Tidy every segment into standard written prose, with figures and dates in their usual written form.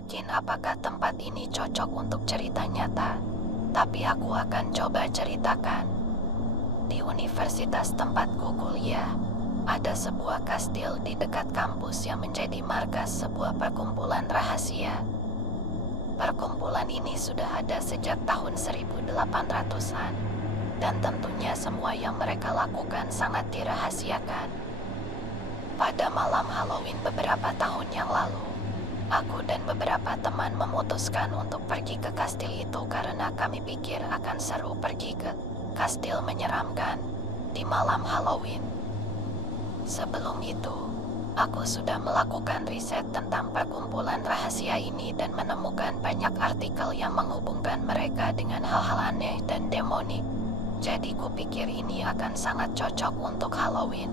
yakin apakah tempat ini cocok untuk cerita nyata, tapi aku akan coba ceritakan. Di universitas tempatku kuliah, ada sebuah kastil di dekat kampus yang menjadi markas sebuah perkumpulan rahasia. Perkumpulan ini sudah ada sejak tahun 1800-an, dan tentunya semua yang mereka lakukan sangat dirahasiakan. Pada malam Halloween beberapa tahun yang lalu, aku dan beberapa teman memutuskan untuk pergi ke kastil itu karena kami pikir akan seru pergi ke kastil menyeramkan di malam Halloween. Sebelum itu, aku sudah melakukan riset tentang perkumpulan rahasia ini dan menemukan banyak artikel yang menghubungkan mereka dengan hal-hal aneh dan demonik. Jadi kupikir ini akan sangat cocok untuk Halloween.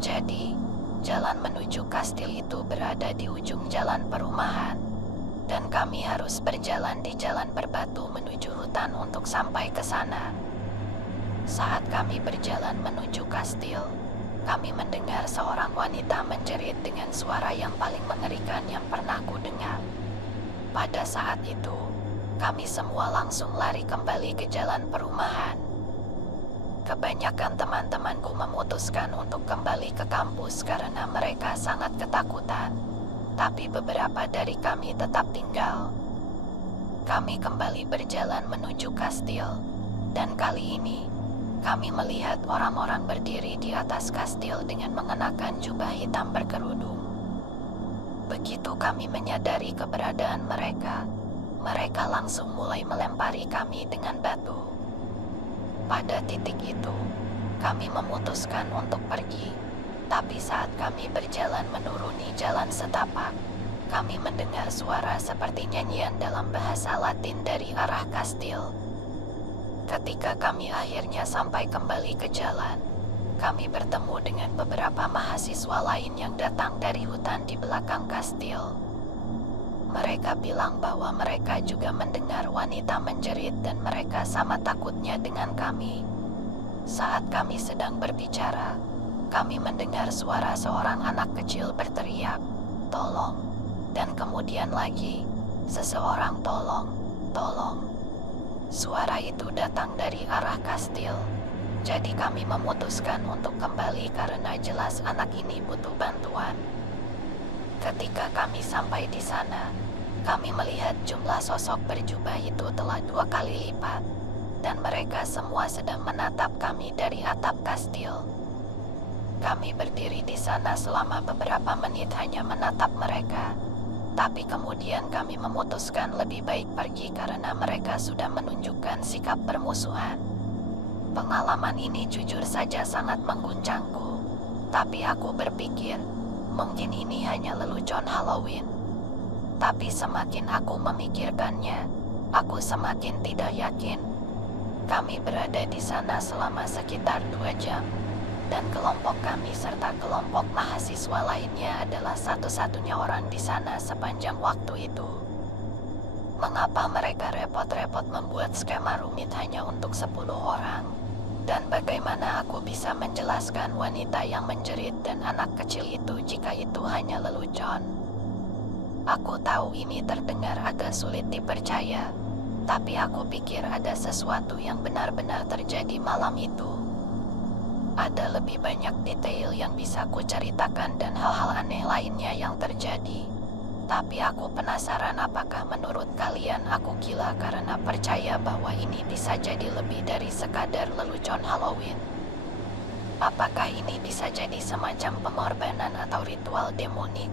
Jadi, jalan menuju kastil itu berada di ujung jalan perumahan, dan kami harus berjalan di jalan berbatu menuju hutan untuk sampai ke sana. Saat kami berjalan menuju kastil, kami mendengar seorang wanita menjerit dengan suara yang paling mengerikan yang pernah ku dengar. Pada saat itu, kami semua langsung lari kembali ke jalan perumahan. Kebanyakan teman-temanku memutuskan untuk kembali ke kampus karena mereka sangat ketakutan, tapi beberapa dari kami tetap tinggal. Kami kembali berjalan menuju kastil, dan kali ini kami melihat orang-orang berdiri di atas kastil dengan mengenakan jubah hitam berkerudung. Begitu kami menyadari keberadaan mereka, mereka langsung mulai melempari kami dengan batu. Pada titik itu, kami memutuskan untuk pergi, tapi saat kami berjalan menuruni jalan setapak, kami mendengar suara seperti nyanyian dalam bahasa Latin dari arah kastil. Ketika kami akhirnya sampai kembali ke jalan, kami bertemu dengan beberapa mahasiswa lain yang datang dari hutan di belakang kastil. Mereka bilang bahwa mereka juga mendengar wanita menjerit dan mereka sama takutnya dengan kami. Saat kami sedang berbicara, kami mendengar suara seorang anak kecil berteriak, "Tolong!" Dan kemudian lagi, seseorang "Tolong, tolong!" Suara itu datang dari arah kastil. Jadi kami memutuskan untuk kembali karena jelas anak ini butuh bantuan. Ketika kami sampai di sana, kami melihat jumlah sosok berjubah itu telah 2 kali lipat, dan mereka semua sedang menatap kami dari atap kastil. Kami berdiri di sana selama beberapa menit hanya menatap mereka, tapi kemudian kami memutuskan lebih baik pergi karena mereka sudah menunjukkan sikap bermusuhan. Pengalaman ini jujur saja sangat mengguncangku, tapi aku berpikir, mungkin ini hanya lelucon Halloween. Tapi semakin aku memikirkannya, aku semakin tidak yakin. Kami berada di sana selama sekitar 2 jam, dan kelompok kami serta kelompok mahasiswa lainnya adalah satu-satunya orang di sana sepanjang waktu itu. Mengapa mereka repot-repot membuat skema rumit hanya untuk 10 orang? Dan bagaimana aku bisa menjelaskan wanita yang menjerit dan anak kecil itu jika itu hanya lelucon? Aku tahu ini terdengar agak sulit dipercaya, tapi aku pikir ada sesuatu yang benar-benar terjadi malam itu. Ada lebih banyak detail yang bisa kuceritakan dan hal-hal aneh lainnya yang terjadi. Tapi aku penasaran apakah menurut kalian aku gila karena percaya bahwa ini bisa jadi lebih dari sekadar lelucon Halloween. Apakah ini bisa jadi semacam pengorbanan atau ritual demonik?